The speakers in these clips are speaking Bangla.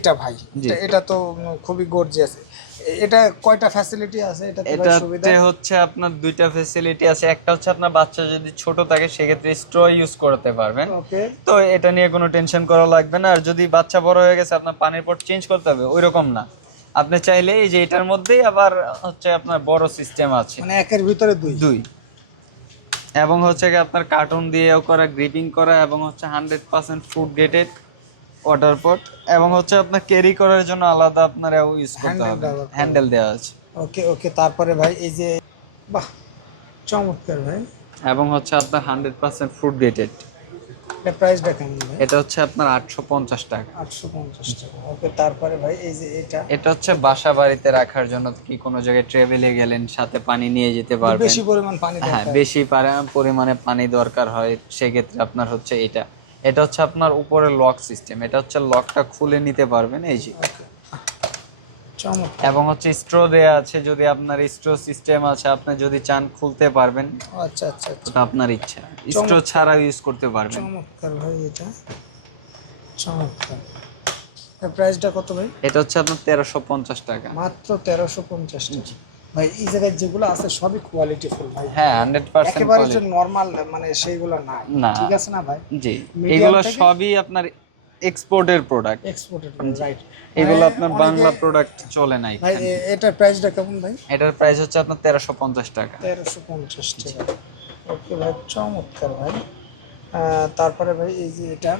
এটা ভাই। এটা- তো খুবই গর্জিয়াস এটা কয়টা ফ্যাসিলিটি আছে? এটা এটাতে হচ্ছে আপনার দুইটা ফেসিলিটি আছে। একটা হচ্ছে আপনার বাচ্চা যদি ছোট থাকে সেক্ষেত্রে স্ট্র ইউজ করতে পারবেন। তো এটা নিয়ে কোনো টেনশন করা লাগবে না। আর যদি বাচ্চা বড় হয়ে গেছে আপনার পানির পট চেঞ্জ করতে হবে ওই রকম না। আপনি চাইলে এই যে এটার মধ্যেই আবার হচ্ছে আপনার বড় সিস্টেম আছে। মানে একের ভিতরে দুই? দুই। এবং হচ্ছে আপনার কার্টুন দিয়েও করা গ্রিপিং করা এবং হচ্ছে hundred percent food graded water pot এবং হচ্ছে আপনার ক্যারি করার জন্য আলাদা আপনার ইউজ করতে হবে। হ্যান্ডেল দেওয়া আছে। ওকে ওকে তারপরে ভাই এই যে বাহ চমৎকার ভাই। এবং হচ্ছে আপনার হান্ড্রেড পার্সেন্ট ফুড গেটেড এটা প্রাইসটা কেমন ভাই? এটা হচ্ছে আপনার আটশো পঞ্চাশ টাকা। আটশো পঞ্চাশ টাকা। ওকে তারপরে ভাই এই যে এটা। এটা হচ্ছে বাসা বাড়িতে রাখার জন্য কি কোনো জায়গায় ট্রেভেলে গেলেন সাথে পানি নিয়ে যেতে পারবেন? বেশি পরিমাণ পানি হ্যাঁ বেশি পরিমাণে পানি দরকার হয় সেক্ষেত্রে আপনার হচ্ছে এটা। এটা হচ্ছে আপনার উপরে লক সিস্টেম এটা হচ্ছে লকটা খুলে নিতে পারবেন এই যে। এবং হচ্ছে স্ট্রো দেয়া আছে যদি আপনার স্ট্রো সিস্টেম আছে আপনি যদি চান খুলতে পারবেন আচ্ছা আচ্ছা আচ্ছা। আপনার ইচ্ছা। স্ট্রো ছাড়া ইউজ করতে পারবেন। চমৎকার ভাই এটা। চমৎকার। প্রাইসটা কত ভাই? এটা হচ্ছে আপনার তেরোশো পঞ্চাশ টাকা। মাত্র তেরোশো পঞ্চাশ টাকা। ভাই এই জায়গায় যেগুলো আছে সবই কোয়ালিটি ফুল ভাই। হ্যাঁ হান্ড্রেড পার্সেন্ট একেবারে যে নর্মাল মানে সেইগুলো না। ঠিক আছে না ভাই? জি। এগুলো সবই আপনার এক্সপোর্টের প্রোডাক্ট এক্সপোর্টেড রাইট এগুলো আপনার বাংলা প্রোডাক্ট চলে নাই ভাই এটার প্রাইসটা কেমন ভাই? এটার প্রাইস হচ্ছে আপনার তেরোশো পঞ্চাশ টাকা। তেরোশো পঞ্চাশ টাকা। ওকে ভাই চমৎকার ভাই। তারপরে ভাই এই যে এটা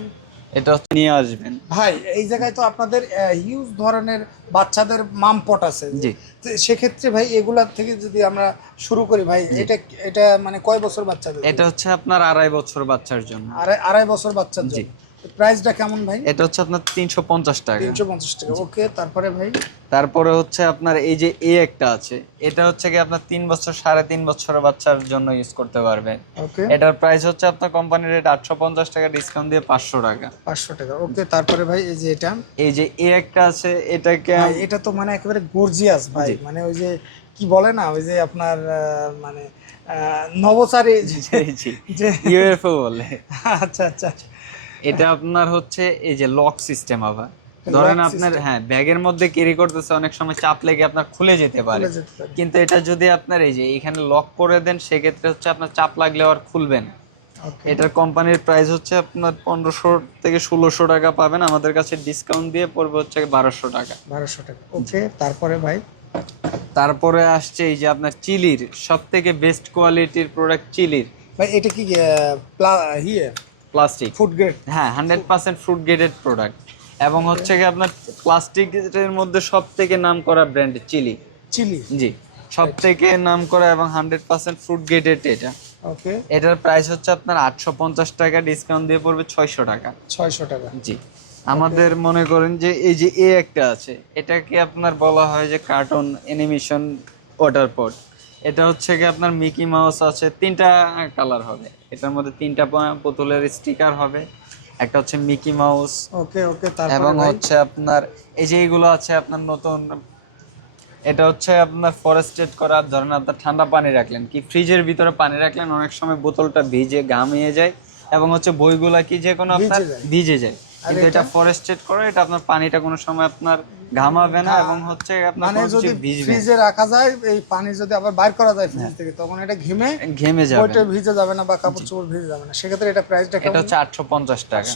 এটা হচ্ছে নিয়ে আসবেন। ভাই এই জায়গায় তো আপনাদের হিউজ ধরনের বাচ্চাদের মামপট আছে। জি। সেক্ষেত্রে ভাই এগুলা থেকে যদি আমরা শুরু করি ভাই এটা এটা মানে কয় বছর বাচ্চাদের? এটা হচ্ছে আপনার আড়াই বছর বাচ্চার জন্য। আড়াই আড়াই বছর বাচ্চার। জন্য। প্রাইসটা কেমন ভাই? এটা হচ্ছে আপনার তিনশো পঞ্চাশ টাকা। তিনশো পঞ্চাশ টাকা ওকে তারপরে ভাই? তারপরে হচ্ছে আপনার এই যে এ একটা আছে এটা হচ্ছে কি আপনার তিন বছর সাড়ে তিন বছরের বাচ্চার জন্য ইউজ করতে পারবেন ওকে। এটার প্রাইস হচ্ছে আপনার কোম্পানির রেট আটশো পঞ্চাশ টাকা ডিসকাউন্ট দিয়ে পাঁচশো টাকা। পাঁচশো টাকা ওকে তারপরে ভাই এই যে এটা? এই যে এ একটা আছে এটাকে এটা তো মানে একেবারে গর্জিয়াস ভাই মানে ওই যে কি বলে না ওই যে আপনার মানে নবচারী যে- জি ইউএফও বলে। আচ্ছা আচ্ছা আচ্ছা। এটা আপনার হচ্ছে এই যে লক সিস্টেম আবার। ধরেন আপনার হ্যাঁ ব্যাগের মধ্যে ক্যারি করতেছে অনেক সময় চাপ লেগে আপনার খুলে যেতে পারে। কিন্তু এটা যদি আপনার এই যে এখানে লক করে দেন সেক্ষেত্রে হচ্ছে আপনার চাপ লাগলে আর খুলবে না। এটার কোম্পানির প্রাইস হচ্ছে আপনার পনেরোশো থেকে ষোলোশো টাকা পাবেন। আমাদের কাছে ডিসকাউন্ট দিয়ে পড়বে হচ্ছে বারোশো টাকা। বারোশো টাকা। ওকে তারপরে ভাই? তারপরে আসছে এই যে আপনার চিলির সব থেকে বেস্ট কোয়ালিটির প্রোডাক্ট চিলির। ভাই এটা কি ইয়ে? প্লাস্টিক ফুড গ্রেড হ্যাঁ hundred percent fruit graded product এবং হচ্ছে কি আপনার প্লাস্টিকের মধ্যে সব থেকে নাম করা ব্র্যান্ড চিলি চিলি জি সব থেকে নাম করা এবং হান্ড্রেড পার্সেন্ট ফ্রুট গ্রেডেড এটা। ওকে এটার প্রাইস হচ্ছে আপনার আটশো পঞ্চাশ টাকা ডিসকাউন্ট দিয়ে পড়বে ছয়শো টাকা। ছয়শো টাকা। জি আমাদের মনে করেন যে এই যে এ একটা আছে এটাকে আপনার বলা হয় যে কার্টুন অ্যানিমেশন ওয়াটার পট এটা হচ্ছে কি আপনার মিকি মাউস আছে তিনটা কালার হবে এটার মধ্যে তিনটা পুতুলের স্টিকার হবে একটা হচ্ছে মিকি মাউস ওকে ওকে তারপর এবং হচ্ছে আপনার এই যে এইগুলো আছে আপনার নতুন এটা হচ্ছে আপনার ফরেস্টেড করা ধরেন আপনার ঠান্ডা পানি রাখলেন কি ফ্রিজের ভিতরে পানি রাখলেন অনেক সময় বোতলটা ভিজে ঘামিয়ে যায় এবং হচ্ছে বইগুলা কি যে কোনো আপনার ভিজে যায়। কিন্তু এটা এটা? ফরেস্টেড করে এটা আপনার পানিটা কোনো সময় আপনার ঘামাবে না এবং হচ্ছে আপনার মানে যদি। ফ্রিজে রাখা যায় এই পানি যদি আবার বাইর করা যায় ফ্রিজ থেকে তখন এটা ঘেমে ঘেমে যাবে। ওইটা ভিজে যাবে না বা কাপড় চোপড় ভিজে যাবে না। সেক্ষেত্রে এটা প্রাইসটা এটা হচ্ছে আটশো টাকা। পঞ্চাশ টাকা।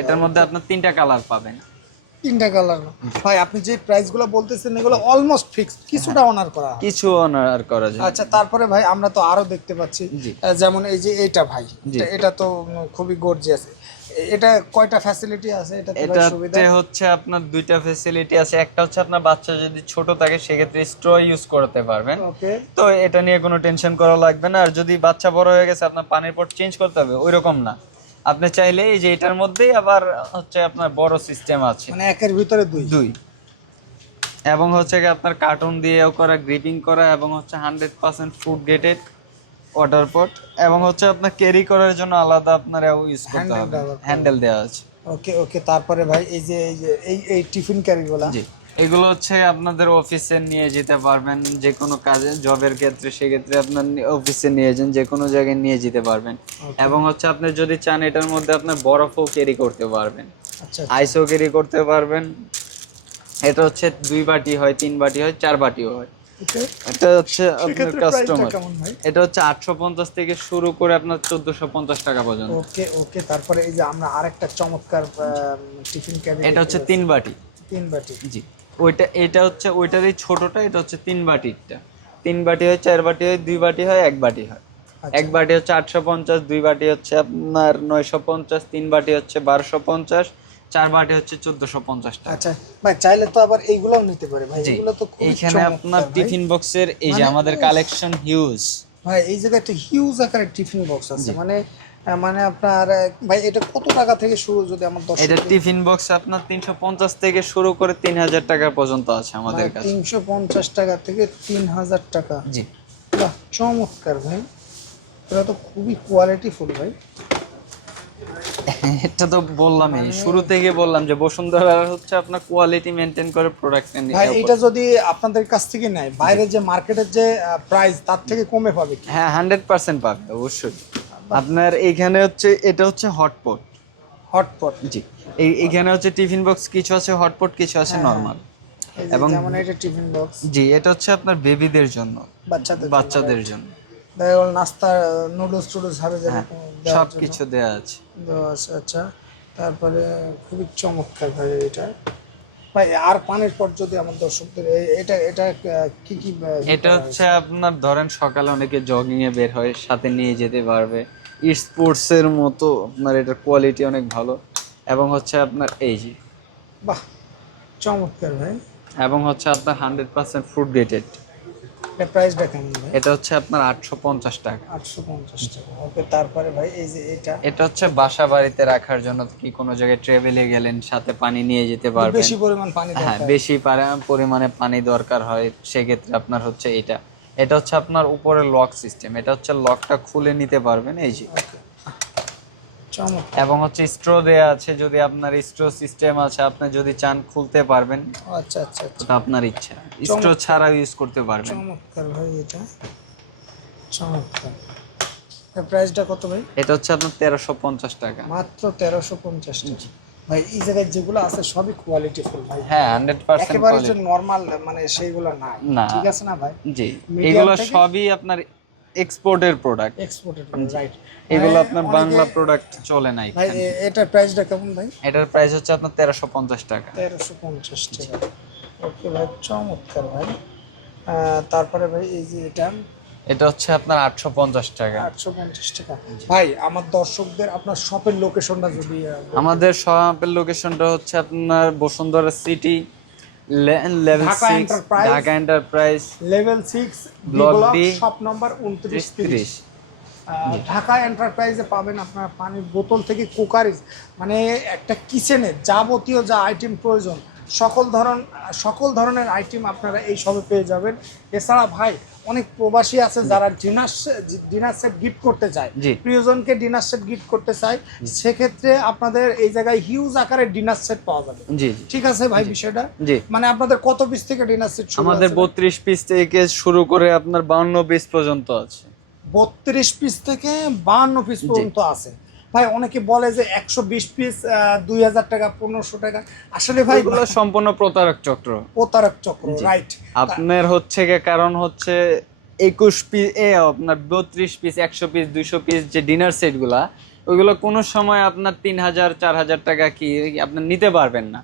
এটার মধ্যে আপনার তিনটা কালার পাবেন। তিনটা কালার ভাই আপনি যে প্রাইসগুলো বলতেছেন এগুলো অলমোস্ট ফিক্সড কিছুটা অনার করা। কিছু অনার করা যায়। আচ্ছা তারপরে ভাই আমরা তো আরও দেখতে পাচ্ছি। যেমন এই যে এইটা ভাই এটা- এটা তো খুবই গর্জিয়াস এটা কয়টা ফ্যাসিলিটি আছে? এটা সুবিধা এটাতে হচ্ছে আপনার দুইটা ফেসিলিটি আছে। একটা হচ্ছে আপনার বাচ্চা যদি ছোট থাকে সেক্ষেত্রে স্ট্র ইউজ করতে পারবেন। তো এটা নিয়ে কোনো টেনশন করা লাগবে না। আর যদি বাচ্চা বড় হয়ে গেছে আপনার পানির পট চেঞ্জ করতে হবে ওই রকম না। আপনি চাইলে এই যে এটার মধ্যেই আবার হচ্ছে আপনার বড় সিস্টেম আছে। মানে একের ভিতরে দুই। দুই। এবং হচ্ছে আপনার কার্টুন দিয়েও করা গ্রিপিং করা এবং হচ্ছে hundred percent food graded water pot এবং হচ্ছে আপনার ক্যারি করার জন্য আলাদা আপনার ইউজ করতে হবে। হ্যান্ডেল দেওয়া আছে। ওকে ওকে তারপরে ভাই এই যে এই যে এই এই টিফিন ক্যারিগুলো জি। এগুলো হচ্ছে আপনাদের অফিসে নিয়ে যেতে পারবেন যে কোনো কাজে জবের ক্ষেত্রে সেক্ষেত্রে আপনার অফিসে নিয়ে যান যে কোনো জায়গায় নিয়ে যেতে পারবেন। এবং হচ্ছে আপনি যদি চান এটার মধ্যে আপনার বরফও ক্যারি করতে পারবেন। আচ্ছা আইসও ক্যারি করতে পারবেন। এটা হচ্ছে দুই বাটি হয় তিন বাটি হয় চার বাটিও হয়। এটা হচ্ছে আপনার কাস্টমার এটা হচ্ছে আটশো পঞ্চাশ থেকে শুরু করে আপনার চোদ্দশো পঞ্চাশ টাকা পর্যন্ত। ওকে ওকে তারপরে এই যে আমরা আরেকটা চমৎকার টিফিন ক্যাবিনেট এটা হচ্ছে তিন বাটি। তিন বাটি। জি। ওইটা এটা হচ্ছে ওইটারই ছোটটা এটা হচ্ছে তিন বাটিরটা। তিন বাটি হয় চার বাটি হয় দুই বাটি হয় এক বাটি হয়। আচ্ছা। এক বাটি হচ্ছে আটশো পঞ্চাশ দুই বাটি হচ্ছে আপনার নয়শো পঞ্চাশ তিন বাটি হচ্ছে বারোশো পঞ্চাশ চার বাটি হচ্ছে চোদ্দশো পঞ্চাশ টাকা। আচ্ছা ভাই চাইলে তো আবার এইগুলোও নিতে পারে ভাই। এগুলো তো খুব এইখানে আপনার টিফিন বক্সের এই যে মানে- আমাদের কালেকশন হিউজ। ভাই এই জায়গায় একটা হিউজ আকারের টিফিন বক্স আছে। মানে মানে আপনার ভাই এটা কত টাকা থেকে শুরু যদি আমার দশ এটা টিফিন বক্স আপনার তিনশো পঞ্চাশ থেকে শুরু করে তিন হাজার টাকা পর্যন্ত আছে আমাদের কাছে। তিনশো পঞ্চাশ টাকা থেকে তিন হাজার টাকা। জি। বাহ চমৎকার ভাই। এটা তো খুবই কোয়ালিটি কোয়ালিটিফুল ভাই। এটা তো বললামই শুরু থেকে বললাম যে বসুন্ধরা হচ্ছে আপনার কোয়ালিটি মেনটেন করে প্রোডাক্ট ভাই এটা যদি আপনাদের কাছ থেকে নেয় বাইরের যে মার্কেটের যে প্রাইস তার থেকে কমে পাবে কি? হ্যাঁ হান্ড্রেড পার্সেন্ট পাবে অবশ্যই। আপনার এইখানে হচ্ছে এটা হচ্ছে হটপট হটপট জি এই এইখানে হচ্ছে টিফিন বক্স কিছু আছে হটপট কিছু আছে নর্মাল এবং- যেমন এটা টিফিন বক্স জি এটা হচ্ছে আপনার বেবিদের জন্য বাচ্চাদের বাচ্চাদের জন্য। নাস্তা নুডলস টুডলস হবে দেওয়ার সব কিছু দেওয়া আছে। আছে আচ্ছা। তারপরে খুবই চমৎকার ভাই এটা। ভাই আর পানির পর যদি আমার দর্শকদের এটা এটা কি কি এটা হচ্ছে আপনার ধরেন সকালে অনেকে জগিং এ বের হয় সাথে নিয়ে যেতে পারবে। স্পোর্টস এর মতো আপনার এটার কোয়ালিটি অনেক ভালো। এবং হচ্ছে আপনার এই যে বাহ চমৎকার ভাই। এবং হচ্ছে আপনার হান্ড্রেড পার্সেন্ট ফুড গ্রেটেড প্রাইসটা কেমন এটা হচ্ছে আপনার আটশো পঞ্চাশ টাকা। আটশো পঞ্চাশ টাকা। ওকে তারপরে ভাই এই যে এটা। এটা হচ্ছে বাসা বাড়িতে রাখার জন্য কি কোনো জায়গায় ট্রেভেলে গেলেন সাথে পানি নিয়ে যেতে পারবেন? বেশি পরিমাণ পানি হ্যাঁ বেশি পরিমাণে পানি দরকার হয় সেক্ষেত্রে আপনার হচ্ছে এটা। এটা হচ্ছে আপনার উপরে লক সিস্টেম এটা হচ্ছে লকটা খুলে নিতে পারবেন এই যে। এবং হচ্ছে স্ট্রো দেয়া আছে যদি আপনার স্ট্রো সিস্টেম আছে আপনি যদি চান খুলতে পারবেন আচ্ছা আচ্ছা আচ্ছা। আপনার ইচ্ছা। স্ট্রো ছাড়া ইউজ করতে পারবেন। চমৎকার ভাই এটা। চমৎকার। প্রাইসটা কত ভাই? এটা হচ্ছে আপনার তেরোশো পঞ্চাশ টাকা। মাত্র তেরোশো পঞ্চাশ টাকা। ভাই এই জায়গায় যেগুলো আছে সবই কোয়ালিটি ফুল ভাই। হ্যাঁ হান্ড্রেড পার্সেন্ট একেবারে যে নর্মাল মানে সেইগুলো নাই। না। ঠিক আছে না ভাই? জি এগুলো সবই আপনার এক্সপোর্টের প্রোডাক্ট এক্সপোর্টেড রাইট এগুলো আপনার বাংলা প্রোডাক্ট চলে নাই ভাই এটার প্রাইসটা কেমন ভাই? এটার প্রাইস হচ্ছে আপনার তেরোশো পঞ্চাশ টাকা। তেরোশো পঞ্চাশ টাকা। ওকে ভাই চমৎকার ভাই। তারপরে ভাই এই যে এটা এটা হচ্ছে আপনার আটশো পঞ্চাশ টাকা। আটশো পঞ্চাশ টাকা। ভাই আমার দর্শকদের আপনার শপের লোকেশনটা যদি আমাদের শপের লোকেশনটা হচ্ছে আপনার Bashundhara city Dhaka enterprise level six shop number উনত্রিশ তিরিশ। ত্রিশ ঢাকা এন্টারপ্রাইজে পাবেন আপনার পানির বোতল থেকে কুকারিজ মানে একটা কিচেনে যাবতীয় যা আইটেম প্রয়োজন সকল ধরন সকল ধরনের আইটেম আপনারা এই সবে পেয়ে যাবেন। এছাড়া ভাই অনেক প্রবাসী আছে যারা ডিনার ডিনার সেট গিফট করতে চায়। প্রিয়জনকে ডিনার সেট গিফট করতে চায়। সেক্ষেত্রে আপনাদের এই জায়গায় হিউজ আকারের ডিনার সেট পাওয়া যাবে। ঠিক আছে ভাই বিষয়টা? মানে আপনাদের কত পিস থেকে ডিনার সেট আমাদের বত্রিশ পিস থেকে শুরু করে আপনার বাউন্ন পিস পর্যন্ত আছে। বত্রিশ পিস থেকে বাহান্ন পিস পর্যন্ত আছে। ভাই অনেকে বলে যে একশো বিশ পিস দুই হাজার টাকা পনেরোশো টাকা। আসলে ভাই এগুলো সম্পূর্ণ প্রতারক চক্র। প্রতারক চক্র রাইট আপনার হচ্ছে কারণ হচ্ছে একুশ পিস এ আপনার বত্রিশ পিস একশো পিস দুইশো পিস যে ডিনার সেটগুলা ওইগুলো কোনো সময় আপনার তিন হাজার চার হাজার টাকা কি আপনার নিতে পারবেন না।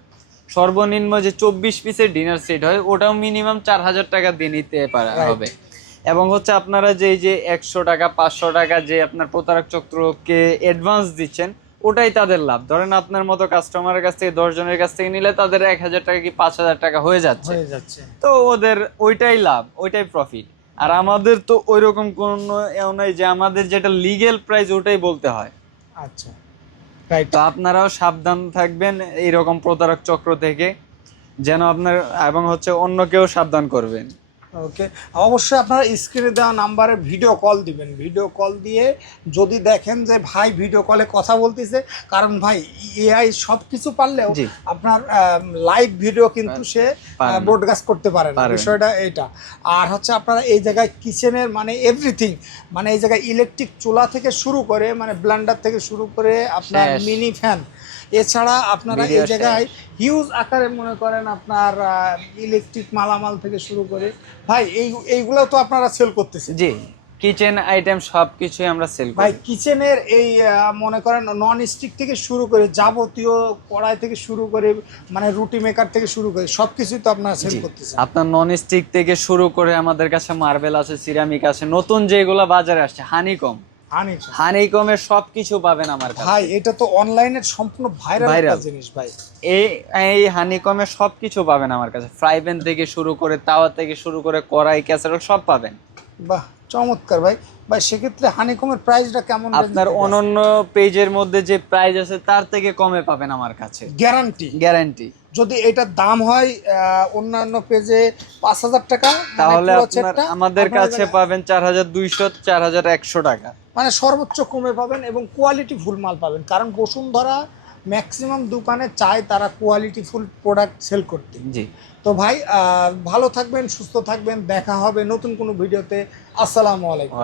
সর্বনিম্ন যে চব্বিশ পিসের ডিনার সেট হয় ওটাও মিনিমাম চার হাজার টাকা দিয়ে নিতে পারা হবে। এবং হচ্ছে আপনারা যে যে একশো টাকা পাঁচশো টাকা যে আপনার প্রতারক চক্রকে অ্যাডভান্স দিচ্ছেন ওটাই তাদের লাভ। ধরেন আপনার মতো কাস্টমারের কাছ থেকে দশ জনের কাছ থেকে নিলে তাদের এক হাজার টাকা কি পাঁচ হাজার টাকা হয়ে যাচ্ছে? তো ওদের ওইটাই লাভ ওইটাই প্রফিট আর আমাদের তো ওইরকম কোনো এও নাই যে আমাদের যেটা লিগেল প্রাইস ওটাই বলতে হয়। আচ্ছা। তো আপনারাও সাবধান থাকবেন এইরকম প্রতারক চক্র থেকে যেন আপনার এবং হচ্ছে অন্য কেউ সাবধান করবেন। ওকে? অবশ্যই আপনারা স্ক্রিনে দেওয়া নাম্বারে ভিডিও কল দিবেন। ভিডিও কল দিয়ে যদি দেখেন যে ভাই ভিডিও কলে কথা বলতেছে কারণ ভাই এআই সব কিছু পারলেও আপনার লাইভ ভিডিও কিন্তু সে ব্রডকাস্ট করতে পারে না। বিষয়টা এটা আর হচ্ছে আপনারা এই জায়গায় কিচেনের মানে এভরিথিং মানে এই জায়গায় ইলেকট্রিক চুলা থেকে শুরু করে মানে ব্লেন্ডার থেকে শুরু করে আপনার মিনি ফ্যান এছাড়া আপনারা এই জায়গায় হিউজ আকারে মনে করেন আপনার ইলেকট্রিক মালামাল থেকে শুরু করে। ভাই এই এইগুলো তো আপনারা সেল করতেছেন। জি কিচেন আইটেম সব কিছুই আমরা সেল ভাই কিচেনের এই মনে করেন নন স্টিক থেকে শুরু করে যাবতীয় কড়াই থেকে শুরু করে মানে রুটি মেকার থেকে শুরু করে সব কিছুই তো আপনারা সেল। করতেছেন। আপনার নন স্টিক থেকে শুরু করে আমাদের কাছে মার্বেল আছে সিরামিক আছে নতুন যেগুলো বাজারে আসছে হানিকম আনি হানিকমের সব কিছু পাবেন আমার কাছে। ভাই এটা তো অনলাইনে সম্পূর্ণ ভাইরাল একটা জিনিস ভাই। এই এই হানিকমের সব কিছু পাবেন আমার কাছে। ফ্রাই প্যান থেকে শুরু করে তাওয়া থেকে শুরু করে কড়াই ক্যাসারোল সব পাবেন। বাহ চমৎকার ভাই। ভাই সেক্ষেত্রে হানিকমের প্রাইসটা কেমন আপনার অনন্য পেজের মধ্যে যে প্রাইস আছে তার থেকে কমে পাবেন আমার কাছে। গ্যারান্টি গ্যারান্টি যদি এটার দাম হয় অন্যান্য পেজে পাঁচ হাজার টাকা মানে তাহলে আমাদের কাছে পাবেন চার হাজার দুইশো চার হাজার একশো টাকা। মানে সর্বোচ্চ কমে পাবেন এবং কোয়ালিটি ফুল মাল পাবেন। কারণ বসুন্ধরা ম্যাক্সিমাম দোকানে চায় তারা কোয়ালিটি ফুল প্রোডাক্ট সেল করতে। জি। তো ভাই ভালো থাকবেন সুস্থ থাকবেন দেখা হবে নতুন কোনো ভিডিওতে। আসসালামু আলাইকুম।